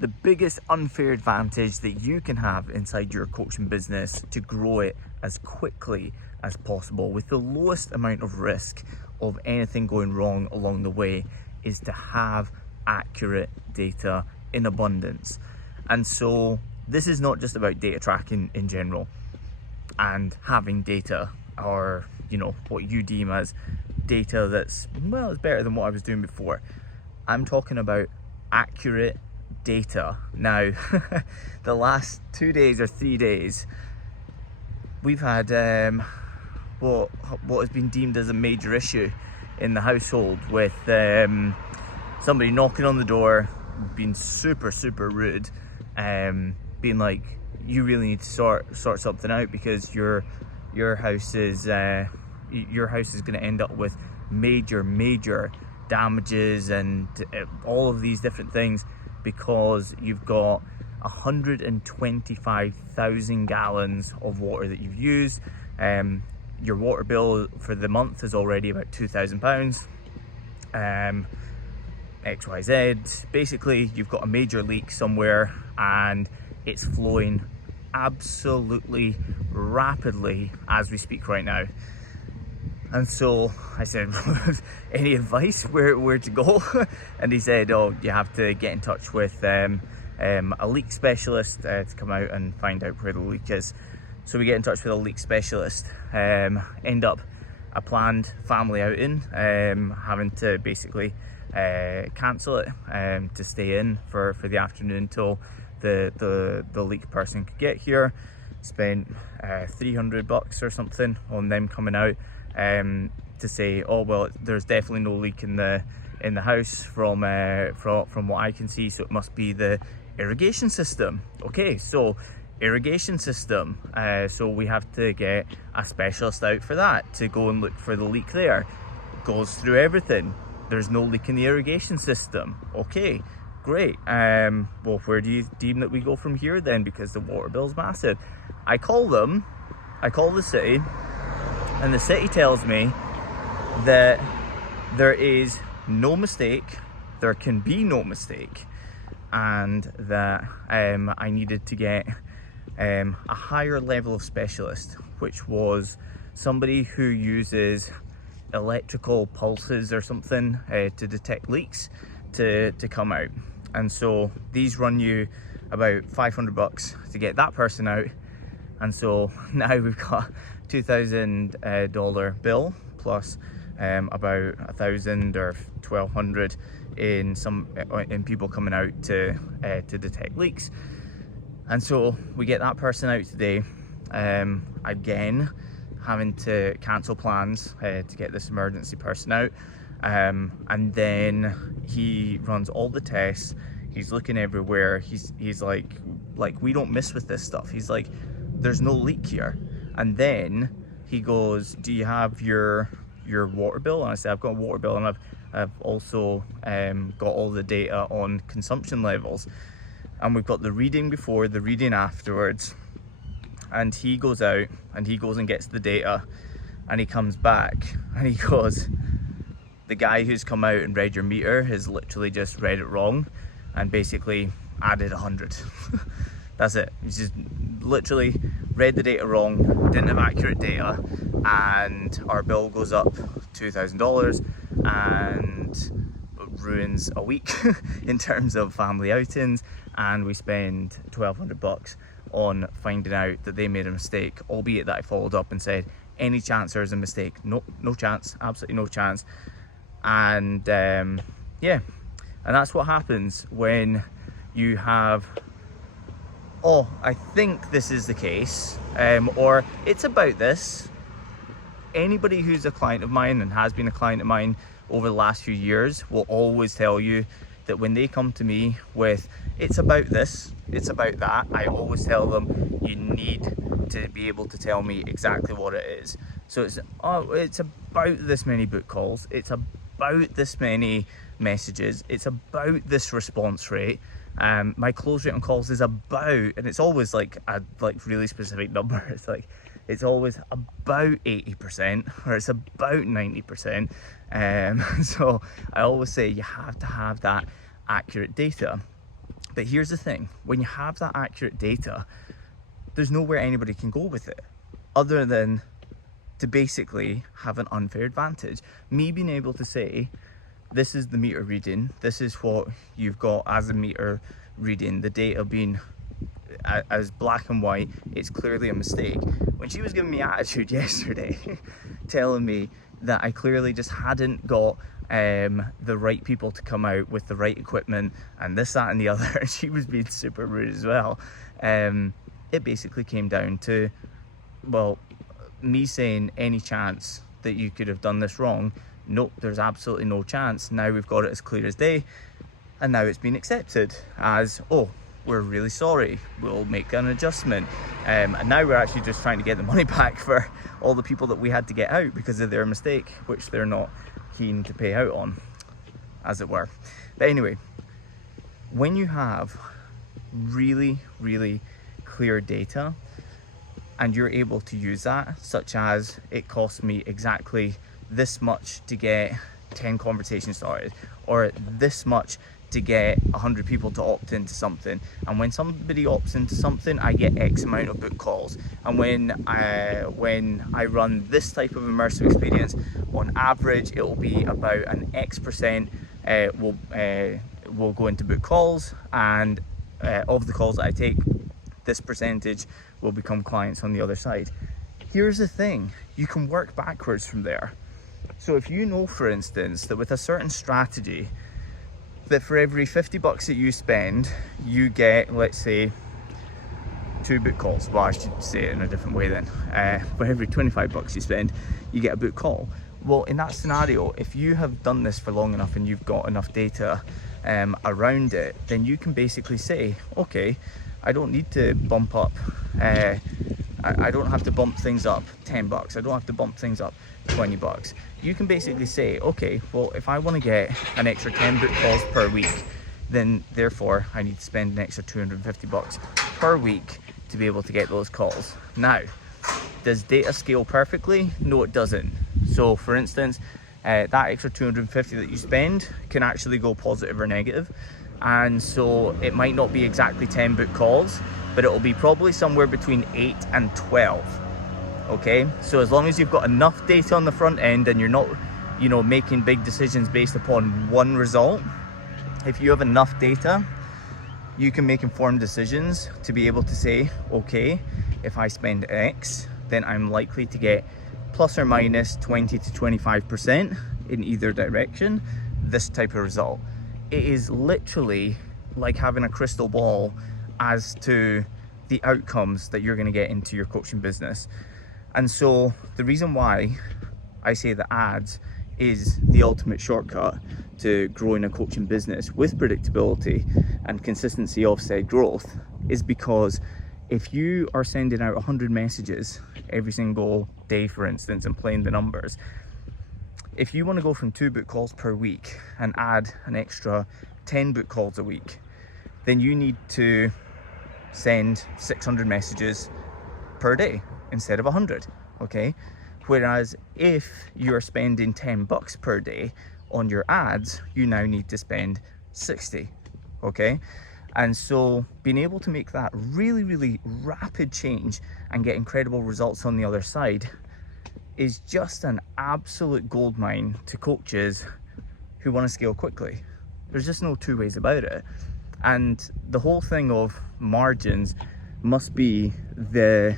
the biggest unfair advantage that you can have inside your coaching business to grow it as quickly as possible with the lowest amount of risk of anything going wrong along the way is to have accurate data in abundance. And so this is not just about data tracking in general and having data, or what you deem as data that's, well, it's better than what I was doing before. I'm talking about accurate data. Now, the last 2 days or 3 days, we've had what has been deemed as a major issue in the household with somebody knocking on the door, being super rude, being like, you really need to sort something out because your house is going to end up with major damages and all of these different things because you've got 125,000 gallons of water that you've used. Your water bill for the month is already about £2,000. XYZ. Basically, you've got a major leak somewhere and it's flowing absolutely rapidly as we speak right now. And so I said, any advice where to go? And he said, oh, you have to get in touch with a leak specialist to come out and find out where the leak is. So we get in touch with a leak specialist, end up a planned family outing, having to basically cancel it to stay in for the afternoon until the leak person could get here. Spent $300 or something on them coming out to say, oh well, there's definitely no leak in the house from what I can see, so it must be the irrigation system. Okay, so irrigation system, so we have to get a specialist out for that to go and look for the leak there. Goes through everything, there's no leak in the irrigation system. Okay, great. Well, where do you deem that we go from here then, because the water bill's massive? I call the city, and the city tells me that there is no mistake, there can be no mistake, and that I needed to get a higher level of specialist, which was somebody who uses electrical pulses or something to detect leaks to come out. And so these run you about $500 to get that person out. And so now we've got $2,000 bill plus about 1,000 or 1,200 in people coming out to detect leaks. And so we get that person out today, again having to cancel plans to get this emergency person out, and then he runs all the tests, he's looking everywhere, he's like we don't miss with this stuff. He's like, there's no leak here. And then he goes, do you have your water bill? And I said, I've got a water bill, and I've also got all the data on consumption levels, and we've got the reading before, the reading afterwards. And he goes out and he goes and gets the data, and he comes back and he goes, the guy who's come out and read your meter has literally just read it wrong and basically added 100. That's it. He's just literally read the data wrong, didn't have accurate data, and our bill goes up $2,000 and ruins a week in terms of family outings, and we spend $1,200 on finding out that they made a mistake, albeit that I followed up and said, any chance there's a mistake? No chance, absolutely no chance. And yeah, and that's what happens when you have, oh, I think this is the case, or it's about this. Anybody who's a client of mine and has been a client of mine over the last few years will always tell you that when they come to me with, it's about this, it's about that, I always tell them, you need to be able to tell me exactly what it is. So it's about this many book calls, it's about this many messages, it's about this response rate, my close rate on calls is about, and it's always like a really specific number. It's always about 80% or it's about 90%. So I always say you have to have that accurate data. But here's the thing, when you have that accurate data, there's nowhere anybody can go with it other than to basically have an unfair advantage. Me being able to say, this is the meter reading, this is what you've got as a meter reading, the data being as black and white, it's clearly a mistake. When she was giving me attitude yesterday, telling me that I clearly just hadn't got the right people to come out with the right equipment and this, that and the other, and she was being super rude as well. It basically came down to, well, me saying, any chance that you could have done this wrong? Nope, there's absolutely no chance. Now we've got it as clear as day, and now it's been accepted as, oh, we're really sorry, we'll make an adjustment. And now we're actually just trying to get the money back for all the people that we had to get out because of their mistake, which they're not keen to pay out on, as it were. But anyway, when you have really, really clear data and you're able to use that, such as it cost me exactly this much to get 10 conversations started, or this much to get 100 people to opt into something, and when somebody opts into something, I get X amount of book calls, and when I run this type of immersive experience, on average it will be about an X% will go into book calls, and of the calls that I take, this percentage will become clients on the other side. Here's the thing, you can work backwards from there. So if you know, for instance, that with a certain strategy, that for every 50 bucks that you spend, you get, let's say, 2 book calls. Well, I should say it in a different way then. For every 25 bucks you spend, you get a book call. Well, in that scenario, if you have done this for long enough and you've got enough data around it, then you can basically say, okay, I don't need to bump up, I don't have to bump things up 10 bucks. I don't have to bump things up 20 bucks. You can basically say, okay, well, if I want to get an extra 10 book calls per week, then therefore I need to spend an extra 250 bucks per week to be able to get those calls. Now, does data scale perfectly? No, it doesn't. So for instance, that extra 250 that you spend can actually go positive or negative. And so it might not be exactly 10 book calls, but it will be probably somewhere between 8 and 12. Okay, so as long as you've got enough data on the front end and you're not, making big decisions based upon one result, if you have enough data, you can make informed decisions to be able to say, okay, if I spend X, then I'm likely to get plus or minus 20 to 25% in either direction, this type of result. It is literally like having a crystal ball as to the outcomes that you're going to get into your coaching business. And so the reason why I say that ads is the ultimate shortcut to growing a coaching business with predictability and consistency of said growth is because if you are sending out 100 messages every single day, for instance, and playing the numbers, if you want to go from 2 book calls per week and add an extra 10 book calls a week, then you need to send 600 messages per day instead of 100, okay? Whereas if you're spending 10 bucks per day on your ads, you now need to spend 60, okay? And so being able to make that really, really rapid change and get incredible results on the other side is just an absolute goldmine to coaches who want to scale quickly. There's just no two ways about it. And the whole thing of margins must be the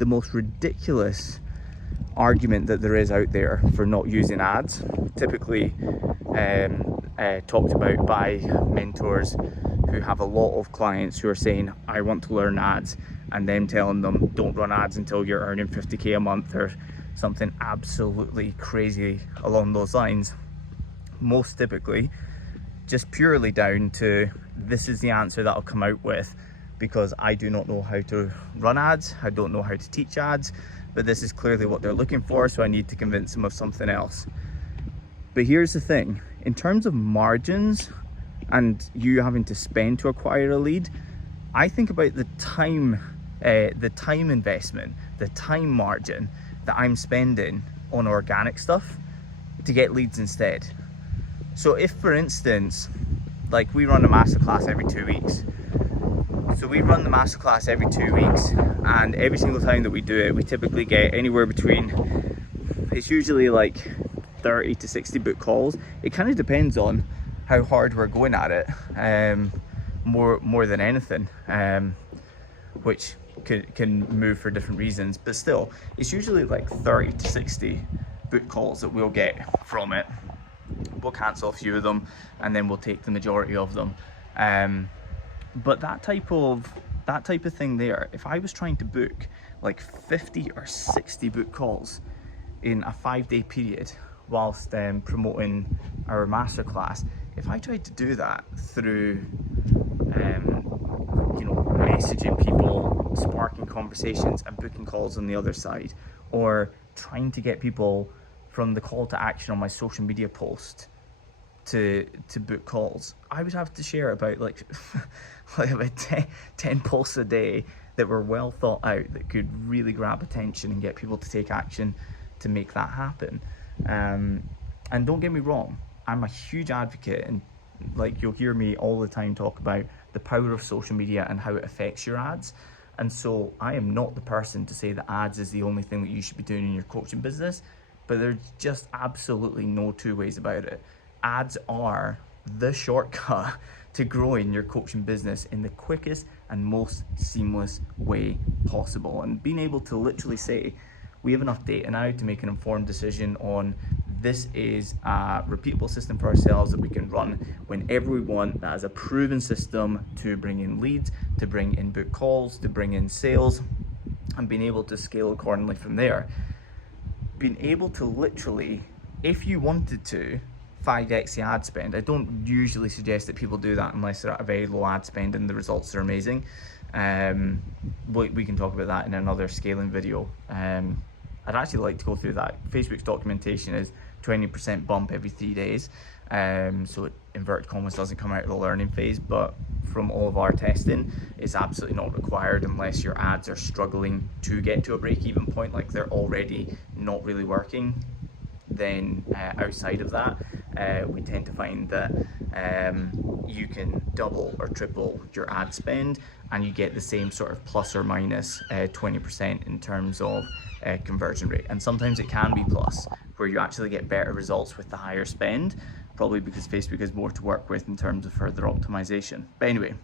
most ridiculous argument that there is out there for not using ads, typically talked about by mentors who have a lot of clients who are saying, I want to learn ads, and then telling them don't run ads until you're earning 50k a month or something absolutely crazy along those lines. Most typically just purely down to, this is the answer that I'll come out with because I do not know how to run ads, I don't know how to teach ads, but this is clearly what they're looking for, so I need to convince them of something else. But here's the thing, in terms of margins and you having to spend to acquire a lead, I think about the time investment, the time margin that I'm spending on organic stuff to get leads instead. So if, for instance, like we run a masterclass every 2 weeks. So we run the masterclass every 2 weeks, and every single time that we do it, we typically get anywhere between, it's usually like 30 to 60 book calls. It kind of depends on how hard we're going at it, more than anything, which can move for different reasons, but still, it's usually like 30 to 60 book calls that we'll get from it. We'll cancel a few of them, and then we'll take the majority of them. But that type of thing there, if I was trying to book like 50 or 60 book calls in a 5-day period whilst promoting our masterclass, if I tried to do that through messaging people, sparking conversations and booking calls on the other side, or trying to get people from the call to action on my social media post to book calls, I would have to share about like about 10 posts a day that were well thought out, that could really grab attention and get people to take action to make that happen. And don't get me wrong, I'm a huge advocate, and like you'll hear me all the time talk about the power of social media and how it affects your ads. And so I am not the person to say that ads is the only thing that you should be doing in your coaching business, but there's just absolutely no two ways about it. Ads are the shortcut to growing your coaching business in the quickest and most seamless way possible. And being able to literally say, we have enough data now to make an informed decision on, this is a repeatable system for ourselves that we can run whenever we want, that is a proven system to bring in leads, to bring in book calls, to bring in sales, and being able to scale accordingly from there. Being able to literally, if you wanted to, 5x the ad spend. I don't usually suggest that people do that unless they're at a very low ad spend and the results are amazing. We can talk about that in another scaling video. I'd actually like to go through that. Facebook's documentation is 20% bump every 3 days. So it, inverted commas, doesn't come out of the learning phase, but from all of our testing, it's absolutely not required unless your ads are struggling to get to a break-even point, like they're already not really working. Then outside of that, we tend to find that you can double or triple your ad spend, and you get the same sort of plus or minus 20% in terms of conversion rate. And sometimes it can be plus, where you actually get better results with the higher spend, probably because Facebook has more to work with in terms of further optimization. But anyway,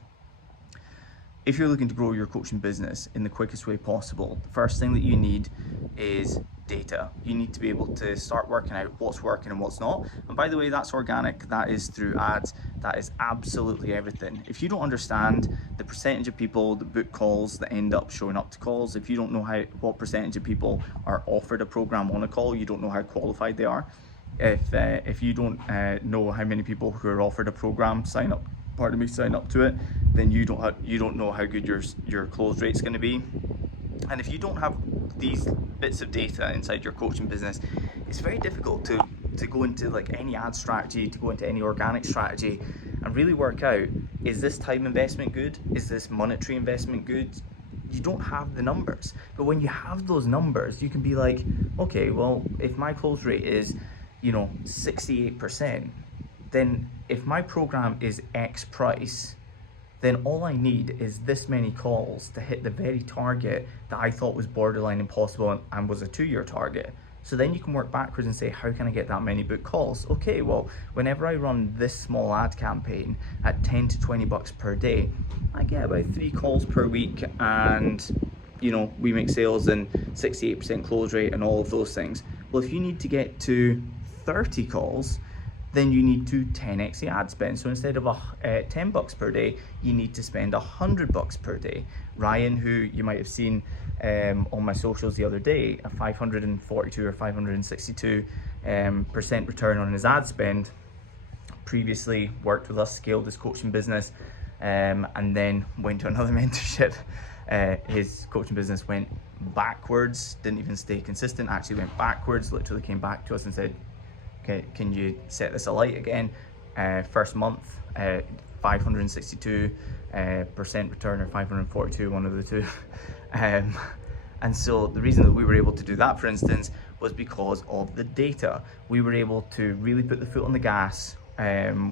if you're looking to grow your coaching business in the quickest way possible, the first thing that you need is data. You need to be able to start working out what's working and what's not. And by the way, that's organic, that is through ads, that is absolutely everything. If you don't understand the percentage of people that book calls that end up showing up to calls, if you don't know what percentage of people are offered a program on a call, you don't know how qualified they are. If you don't know how many people who are offered a program sign up to it, then you don't know how good your close rate's going to be. And if you don't have these bits of data inside your coaching business, it's very difficult to go into like any ad strategy, to go into any organic strategy and really work out, is this time investment good? Is this monetary investment good? You don't have the numbers. But when you have those numbers, you can be like, okay, well, if my close rate is 68%, then if my program is X price, then all I need is this many calls to hit the very target that I thought was borderline impossible and was a 2-year target. So then you can work backwards and say, how can I get that many book calls? Okay, well, whenever I run this small ad campaign at 10 to 20 bucks per day, I get about 3 calls per week, and we make sales and 68% close rate and all of those things. Well, if you need to get to 30 calls, then you need to 10x the ad spend. So instead of 10 bucks per day, you need to spend 100 bucks per day. Ryan, who you might have seen on my socials the other day, a 542 or 562% return on his ad spend, previously worked with us, scaled his coaching business, and then went to another mentorship. His coaching business went backwards, didn't even stay consistent, actually went backwards, literally came back to us and said, okay, can you set this alight again? First month, 562% return, or 542, one of the two. And so the reason that we were able to do that, for instance, was because of the data. We were able to really put the foot on the gas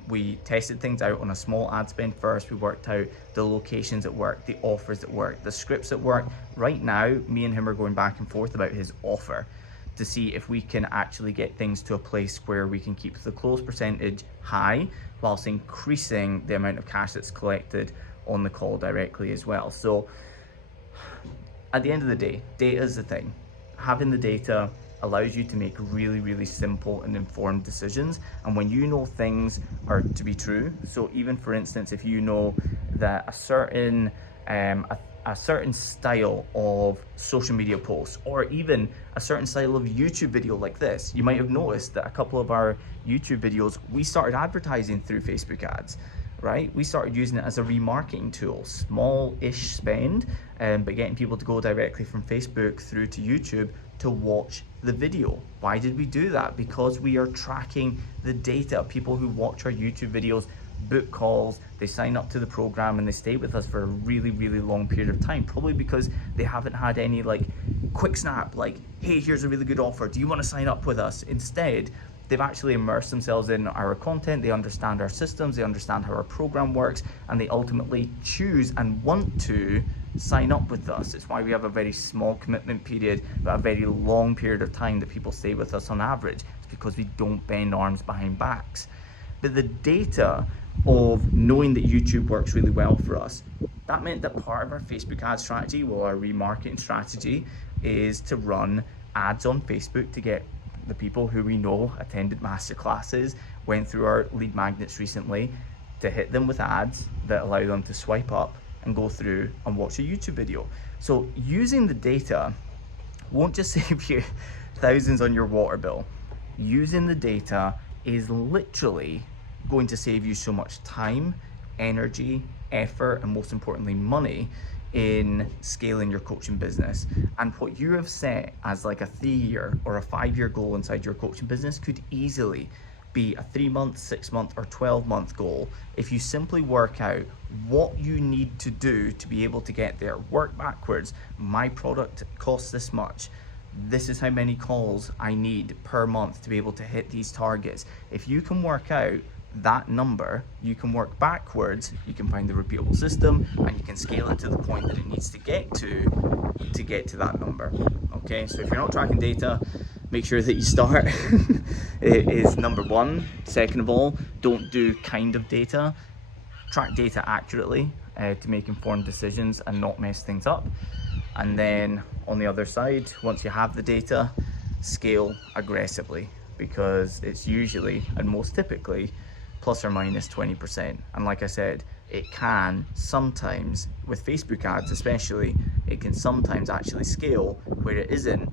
We tested things out on a small ad spend first. We worked out the locations that work, the offers that work, the scripts that work. Right now, me and him are going back and forth about his offer to see if we can actually get things to a place where we can keep the close percentage high whilst increasing the amount of cash that's collected on the call directly as well. So at the end of the day, data is the thing. Having the data allows you to make really, really simple and informed decisions. And when you know things are to be true, so even for instance, if you know that a certain style of social media posts, or even a certain style of YouTube video like this, you might have noticed that a couple of our YouTube videos, we started advertising through Facebook ads, right? We started using it as a remarketing tool, small-ish spend, but getting people to go directly from Facebook through to YouTube to watch the video. Why did we do that? Because we are tracking the data. People who watch our YouTube videos book calls, they sign up to the program, and they stay with us for a really, really long period of time, probably because they haven't had any like quick snap, like, hey, here's a really good offer, do you want to sign up with us? Instead, they've actually immersed themselves in our content, they understand our systems, they understand how our program works, and they ultimately choose and want to sign up with us. It's why we have a very small commitment period, but a very long period of time that people stay with us on average. It's because we don't bend arms behind backs. But the data of knowing that YouTube works really well for us, that meant that part of our Facebook ad strategy, well, our remarketing strategy, is to run ads on Facebook to get the people who we know attended masterclasses, went through our lead magnets recently, to hit them with ads that allow them to swipe up and go through and watch a YouTube video. So using the data won't just save you thousands on your water bill. Using the data is literally going to save you so much time, energy, effort, and most importantly, money in scaling your coaching business. And what you have set as like a 3-year or a 5-year goal inside your coaching business could easily be a 3-month, 6-month, or 12-month goal if you simply work out what you need to do to be able to get there. Work backwards. My product costs this much. This is how many calls I need per month to be able to hit these targets. If you can work out that number, you can work backwards, you can find the repeatable system, and you can scale it to the point that it needs to get to that number. Okay, so if you're not tracking data, make sure that you start. It is number one. Second of all, don't do kind of data. Track data accurately to make informed decisions and not mess things up. And then on the other side, once you have the data, scale aggressively, because it's usually and most typically plus or minus 20%. And like I said, it can sometimes, with Facebook ads especially, it can sometimes actually scale where it isn't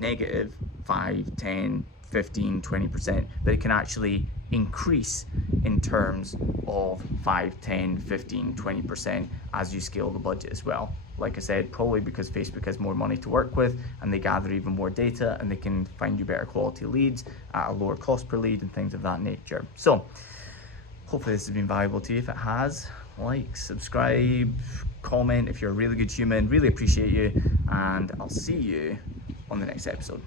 negative 5, 10, 15, 20%, but it can actually increase in terms of 5, 10, 15, 20% as you scale the budget as well. Like I said, probably because Facebook has more money to work with and they gather even more data and they can find you better quality leads at a lower cost per lead and things of that nature. So hopefully this has been valuable to you. If it has, like, subscribe, comment if you're a really good human. Really appreciate you, and I'll see you on the next episode.